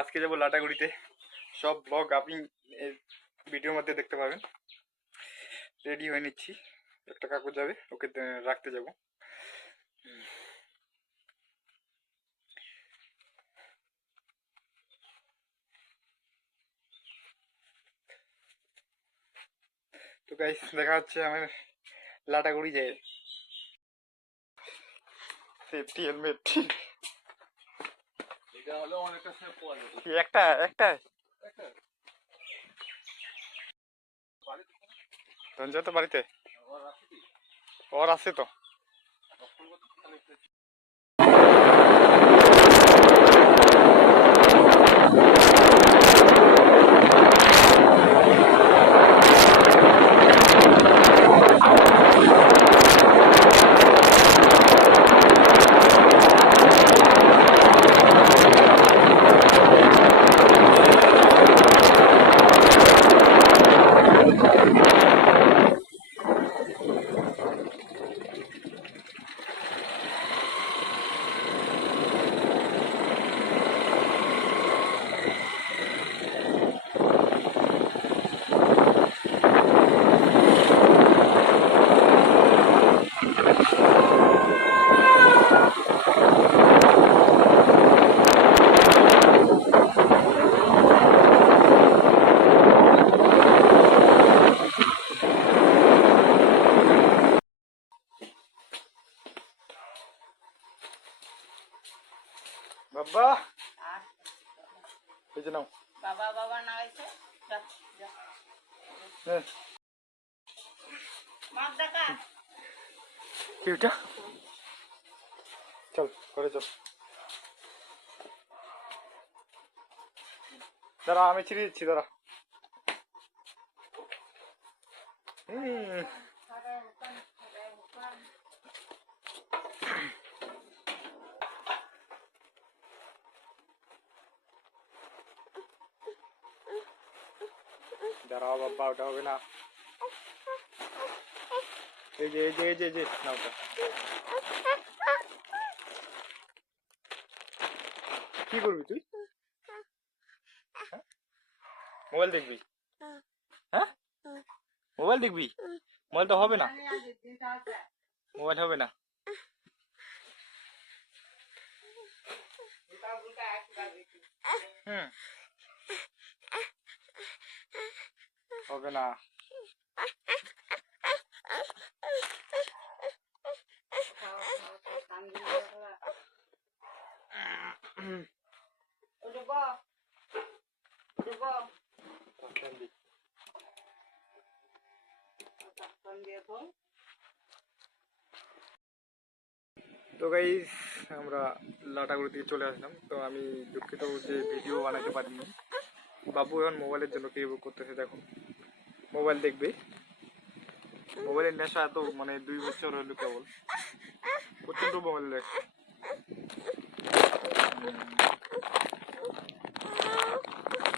আজকে যাবো লাটাগুড়িতে। সব ব্লগ আপনি ভিডিওর মধ্যে দেখতে পাবেন। রেডি হয়ে নিচ্ছি, একটা কাকু যাবে, ওকে রাখতে যাব। তো গাইস দেখা হচ্ছে আমার লাটাগুড়ি যায়। সেফটি হেলমেট একটা একটা রঞ্জা তো বাড়িতে ওর আছে তো। বাবা এই যে নাও বাবা বাবা না হয়েছে কি ওটা? চল করে চল, দাঁড়া আমি ছিঁড়ে দিচ্ছি, দাঁড়া। দাঁড়াও বাবা, ওটা হবে না। এই যে এই যে এই যে এই যে না, ওটা কি করবি তুই? মোবাইল দেখবি? হ্যাঁ মোবাইল দেখবি? মোবাইল তো হবে না, মোবাইল হবে না। হুম হবে না। তো গাইস আমরা লাটাগুড়ি থেকে চলে আসলাম। তো আমি দুঃখিত যে ভিডিও বানাতে পারিনি। বাবু এখন মোবাইলের জন্য কি করতেছে দেখো, মোবাইল দেখবে। মোবাইলের নেশা তো মানে 2 বছর হলো কেবল, প্রচন্ড মোবাইল দেখে।